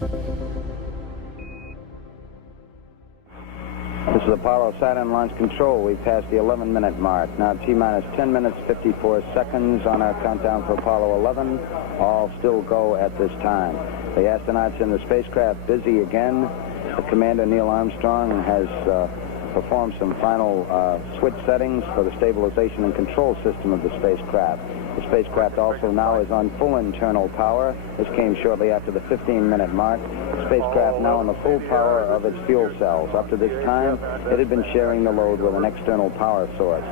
This is Apollo Saturn Launch Control. We passed the 11-minute mark. Now T-minus 10 minutes, 54 seconds on our countdown for Apollo 11. All still go at this time. The astronauts in the spacecraft busy again. The commander, Neil Armstrong, has performed some final switch settings for the stabilization and control system of the spacecraft. The spacecraft also now is on full internal power. This came shortly after the 15-minute mark. The spacecraft now on the full power of its fuel cells. Up to this time, it had been sharing the load with an external power source.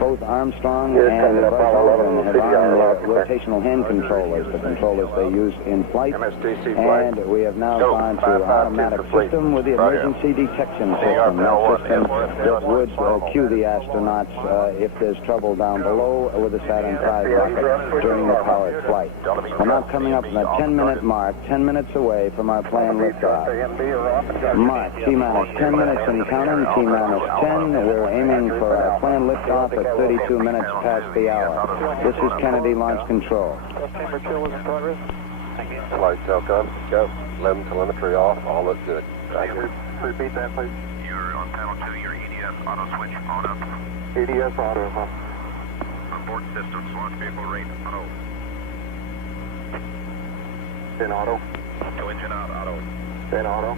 Both Armstrong and Aldrin have on their rotational hand controllers, the controllers they use in flight. And we have now gone to automatic system with the emergency detection system. That system that would cue the astronauts if there's trouble down below with the Saturn V rocket during the powered flight. We're now coming up on the 10-minute mark, 10 minutes away from our planned liftoff. Mark, T-minus 10 minutes and counting, T-minus 10. We're aiming for our planned liftoff at 32 minutes past the hour. This is Kennedy Launch Control. Flight Telcom, go. 11 telemetry off, all looks good. Thank you. Repeat that, please. You're on panel 2, your EDS auto switch on up. EDS auto, huh? Onboard systems, launch vehicle rate auto. In auto. To engine out, auto. In auto.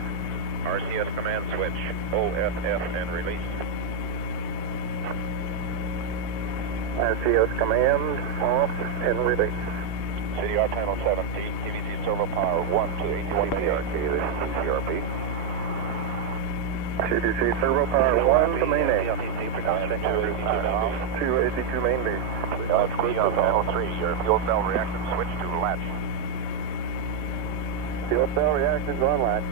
RCS command switch, OFF and release. RCS command, off and release. CDR panel 17, TVC servo power 1 to 81 CRP, this is CRP. CDC servo power 1 to main A. 282 main B. Squeeze on panel 3, your fuel cell reactor switch to latch. Fuel cell reactors on latch.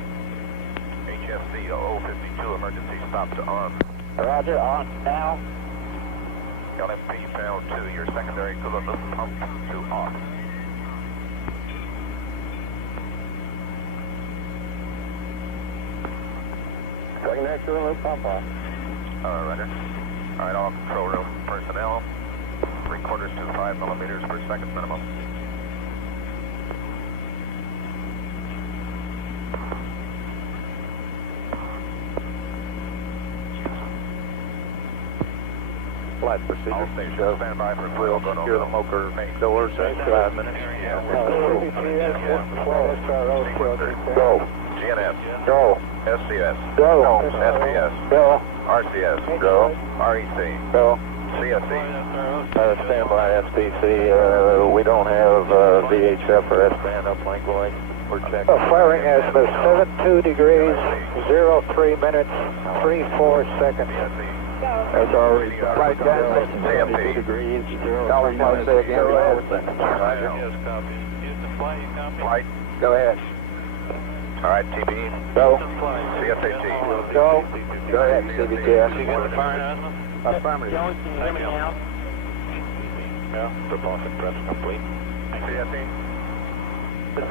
HFC 052 emergency stop to on. Roger, on now. LFP panel 2, your secondary coolant loop pump to off. Secondary coolant loop pump off. Roger. All right, all control room personnel. 3/4 to 5 millimeters per second minimum. Flight procedure. All stations stand by for fuel. Go Secure the motor doors at 5 minutes. Go. GNS. Go. SCS. Go. SPS. Go. RCS. Go. REC. Go. CSE. Stand by SPC. We don't have VHF or S-band uplink going. We're checking. Firing azimuth 72 degrees, 03 minutes, 34 seconds. That's already Right down. CFP. degrees. Tell us what to say again. Go ahead. Flight. Go ahead. All right, TB. Go. CSAT. Go. Go ahead, CBTS. Affirmative. Propulsion press complete. CSE. Go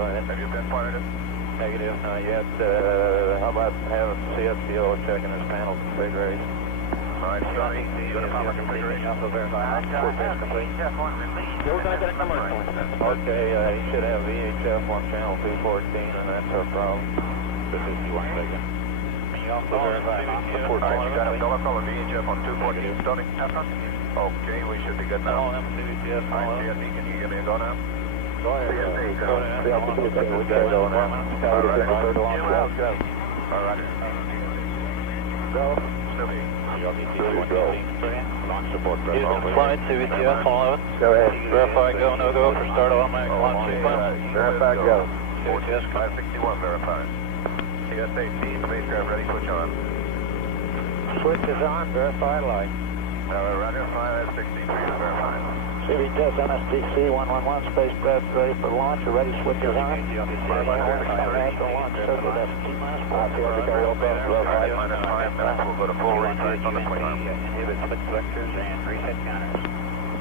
ahead. Have you pinpointed it? Negative, not yet. How about have CFPO checking his panel configuration? All right, Johnny. Unit power configuration. Okay, he should have VHF on channel 214, and that's our problem. This is 2 second. All right, you got a dollar color VHF on 214 starting. Okay, we should be good now. All right, CSE, can you give me a go now? Go ahead. Go. All right. Go. Snoopy. Go. Launch support press. Flight CVTS 11. Go ahead. Verify go, no go for start automatic launch sequence. Verify go. 561 verified. CSAT, spacecraft ready, switch on. Switch is on, verify light. Roger, 563 verified. CVTS NSDC 111, spacecraft ready for launch. Ready, switch is on. National launch circle, that's T-minus 4. -5 minutes, we'll go to full retard on the 20. Inhibit switch vectors and reset counters.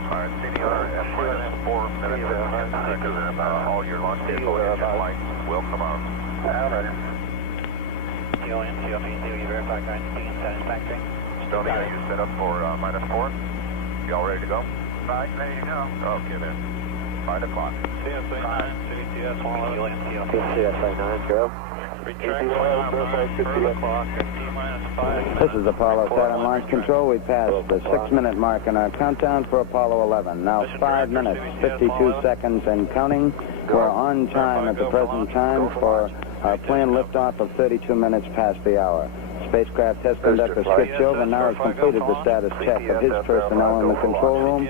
All right, CDR at -4 minutes and all your launch vehicle engine lights will come on. CLN, verify current being satisfactory. Stoney, are you set up for -4? Y'all ready to go? Right, ready to go. Okay then. 5 o'clock. CSA 9, CTS 111. CSA 9, Joe. Retract flight 5 o'clock at T-5. This is Apollo Saturn Launch Control. We passed the 6-minute mark in our countdown for Apollo 11. Now 5 minutes, 52 seconds and counting. We're on time at the present time for our planned liftoff of 32 minutes past the hour. Spacecraft test conductor Skip Chauvin now has completed the status check of his personnel in the control room.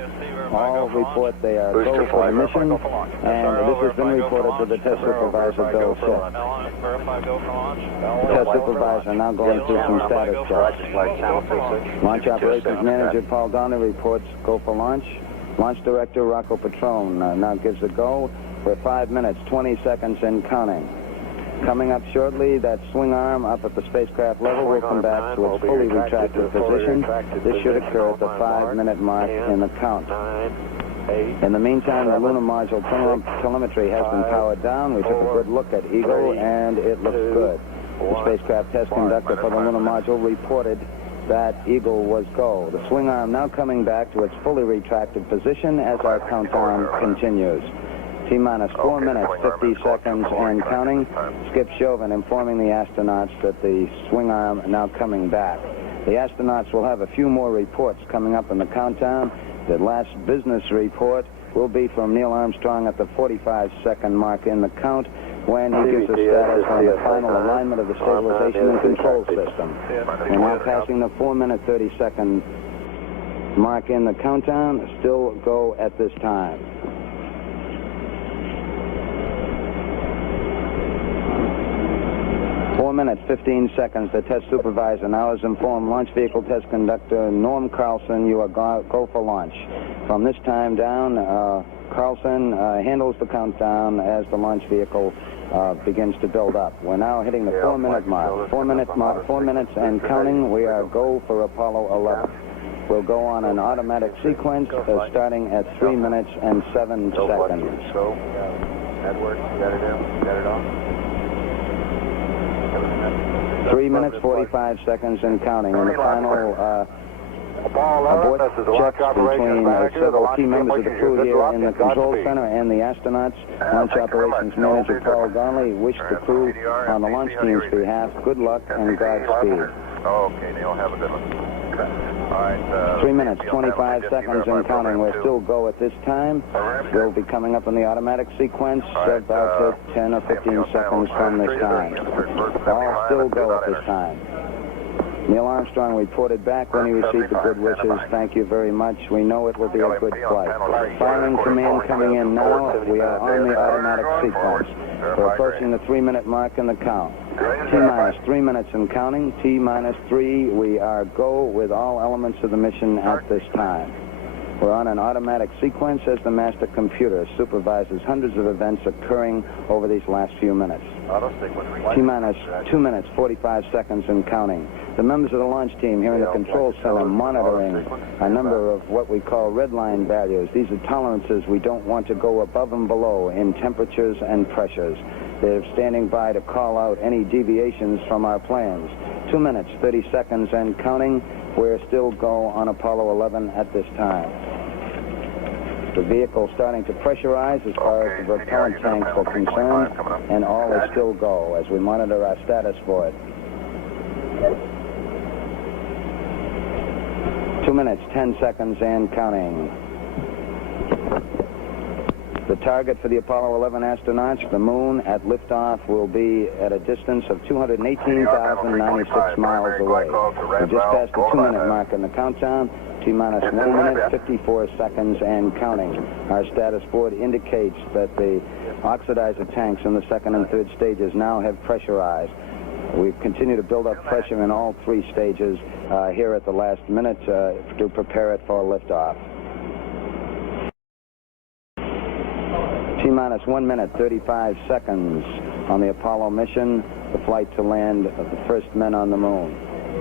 All report they are go for the mission, and this has been reported to the test supervisor, Bill Schiff. The test supervisor now going through some status checks. Launch operations manager Paul Donner reports go for launch. Launch director Rocco Petrone now gives a go for 5 minutes, 20 seconds and counting. Coming up shortly, that swing arm up at the spacecraft level will come back to its fully retracted position. This should occur at the 5-minute mark in the count. In the meantime, the lunar module telemetry has been powered down. We took a good look at Eagle, and it looks good. The spacecraft test conductor for the lunar module reported that Eagle was go. The swing arm now coming back to its fully retracted position as our countdown continues. T-minus 4 minutes, 50 seconds and counting. Skip Chauvin informing the astronauts that the swing arm now coming back. The astronauts will have a few more reports coming up in the countdown. The last business report will be from Neil Armstrong at the 45-second mark in the count when he gives a status on the final alignment of the stabilization and control system. We're now passing the 4-minute, 30-second mark in the countdown. Still go at this time. 4 minutes, 15 seconds. The test supervisor now has informed launch vehicle test conductor Norm Carlson you are go for launch. From this time down, Carlson handles the countdown as the launch vehicle begins to build up. We're now hitting the 4-minute mark. 4 minutes and counting. We are go for Apollo 11. We'll go on an automatic sequence starting at 3 minutes and 7 seconds. So, that works. You got it in? Got it on? 3 minutes, 45 seconds and counting. And the final abort checks between several key members of the crew here in the control center and the astronauts. Launch operations manager Paul Donnelly wished the crew on the launch team's behalf good luck and Godspeed. Okay, Neil, have a good one. All right. 3 minutes, 25 seconds and counting. We'll still go at this time. We'll be coming up in the automatic sequence about 10 or 15 seconds from this time. All still go at this time. Neil Armstrong reported back when he received the good wishes. Thank you very much. We know it will be a good flight. Firing command coming in now. We are on the automatic sequence. We're approaching the 3-minute mark in the count. T-minus 3 minutes and counting. T-minus 3. We are go with all elements of the mission at this time. We're on an automatic sequence as the master computer supervises hundreds of events occurring over these last few minutes. T-minus 2 minutes, 45 seconds and counting. The members of the launch team here in the control center monitoring a number of what we call red line values. These are tolerances we don't want to go above and below in temperatures and pressures. They're standing by to call out any deviations from our plans. 2 minutes, 30 seconds and counting. We're still go on Apollo 11 at this time. The vehicle starting to pressurize as far as the propellant tanks are concerned, and all is still go as we monitor our status for it. 2 minutes, 10 seconds and counting. The target for the Apollo 11 astronauts, the moon at liftoff, will be at a distance of 218,096 miles away. We just passed the 2-minute mark in the countdown. T-minus 1 minute, 54 seconds and counting. Our status board indicates that the oxidizer tanks in the second and third stages now have pressurized. We've continued to build up pressure in all 3 stages here at the last minute to prepare it for liftoff. T-minus 1 minute, 35 seconds on the Apollo mission, the flight to land of the first men on the moon.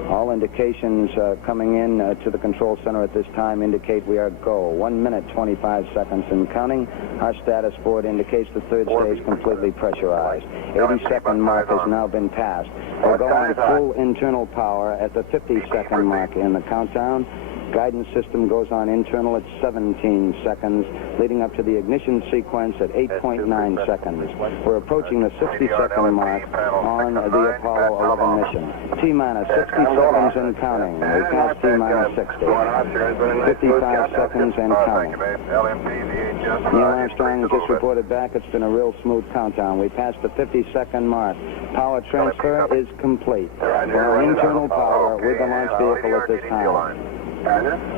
All indications coming in to the control center at this time indicate we are go. 1 minute, 25 seconds and counting. Our status board indicates the third stage completely pressurized. 80-second mark has now been passed. We're going full internal power at the 50-second mark in the countdown. Guidance system goes on internal at 17 seconds, leading up to the ignition sequence at 8.9 seconds. We're approaching the 60-second mark on the Apollo 11 mission. T-minus 60 seconds and counting. We passed T-minus 60. 55 seconds and counting. Neil Armstrong just reported back. It's been a real smooth countdown. We passed the 50-second mark. Power transfer is complete. For internal power with the launch vehicle at this time.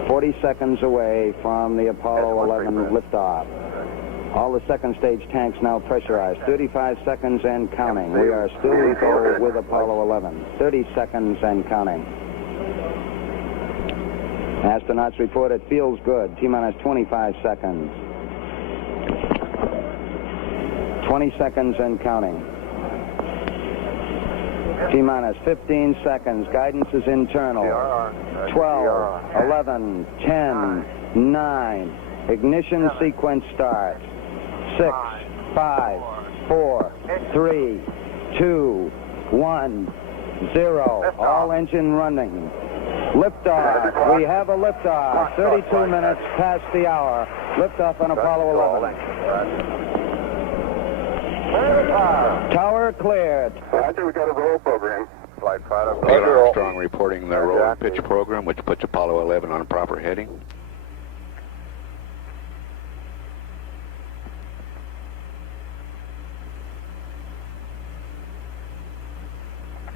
40 seconds away from the Apollo 11 liftoff. All the second stage tanks now pressurized. 35 seconds and counting. We are still in go with Apollo 11. 30 seconds and counting. Astronauts report it feels good. T-minus 25 seconds. 20 seconds and counting. T-minus 15 seconds. Guidance is internal. 12, 11, 10, 9. Ignition sequence starts. 6, 5, 4, 3, 2, 1, 0. All engine running. Liftoff. We have a liftoff. 32 minutes past the hour. Liftoff on Apollo 11. Tower cleared. Roger, we got a roll program. Flight 5. Neil Armstrong reporting the roll and pitch program, which puts Apollo 11 on proper heading.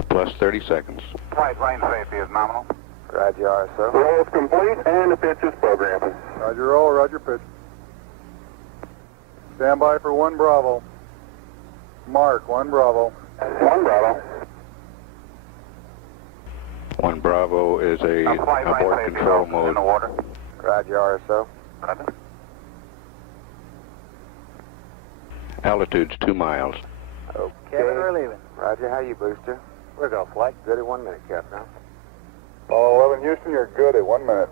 Plus 30 seconds. Flight line safety is nominal. Roger, RSO. Roll is complete and the pitch is programmed. Roger roll, roger pitch. Stand by for 1 Bravo. Mark, 1 Bravo. 1 Bravo. 1 Bravo is a abort control mode. In the water. Roger, RSO. Roger. Altitude's 2 miles. Okay. We're leaving. Roger, how you, booster? We're going to flight. Good at 1 minute, Captain. Apollo 11 Houston, you're good at 1 minute.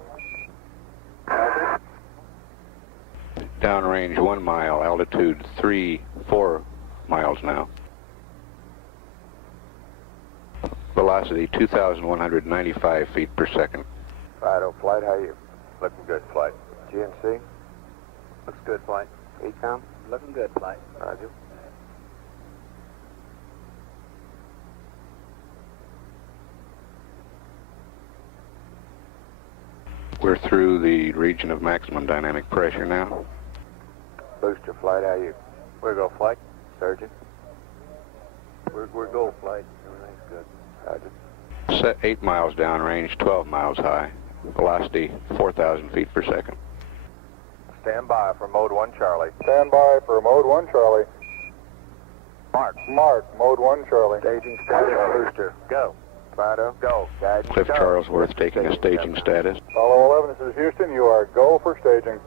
Downrange 1 mile, altitude 4 miles now. Velocity 2,195 feet per second. Fido, flight, how you? Looking good, flight. GNC? Looks good, flight. Ecom? Looking good, flight. Roger. We're through the region of maximum dynamic pressure now. Booster, flight, how you? We're going to flight. Surgeon? We're go flight. Everything's good. Roger. Set 8 miles downrange, 12 miles high. Velocity 4,000 feet per second. Stand by for mode 1 Charlie. Stand by for mode 1 Charlie. Mark. Mark, mode 1 Charlie. Staging status, booster. Go. Fido? Go. Guidance. Cliff go. Charlesworth taking a staging status. Apollo 11, this is Houston, you are go for staging.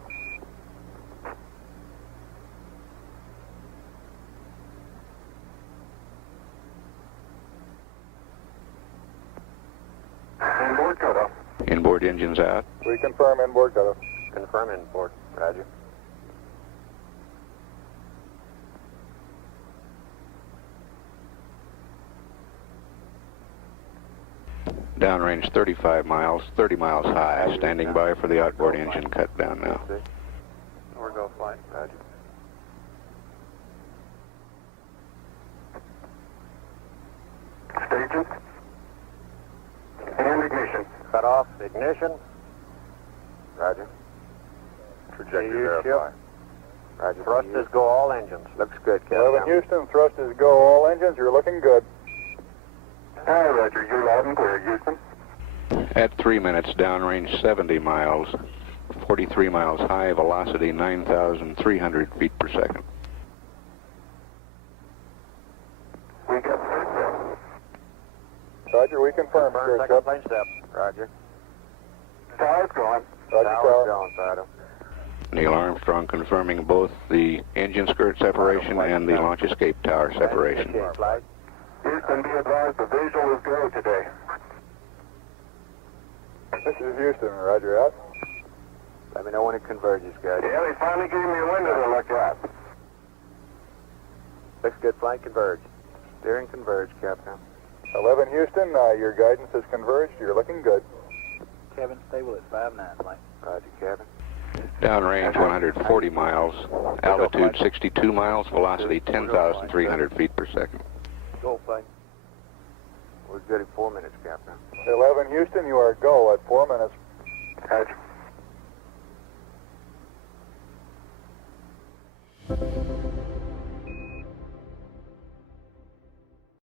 Inboard cutoff. Inboard engines out. We confirm inboard cutoff. Confirm inboard. Roger. Downrange 35 miles, 30 miles high. Standing by for the outboard engine cut down now. We're go flight. Roger. Staging. And ignition. Cut off. Ignition. Roger. Trajectory Use verify. Roger. Thrusters go all engines. Looks good, 11 Captain. Houston, thrusters go, all engines, you're looking good. Hi, Roger. You're loud and clear, Houston. At 3 minutes, downrange 70 miles, 43 miles high, velocity 9,300 feet per second. We got first Roger, we confirm. Confirm Sure, second step. plane step. Roger. Tower's going. Roger, Tower's tower. going, Fido. Neil Armstrong confirming both the engine skirt separation and the launch escape tower separation. Okay, flight. Houston, be advised the visual is go today. This is Houston, Roger, out. Let me know when it converges, guys. Yeah, they finally gave me a window to look at. Looks good, flight, converge. Steering converge, Captain. 11 Houston, your guidance is converged, you're looking good. Kevin, stable at 5-9, Mike. Roger, Kevin. Downrange 140 miles, altitude 62 miles, velocity 10,300 feet per second. Go, flight. We're good at 4 minutes, Captain. 11 Houston, you are go at 4 minutes. Roger.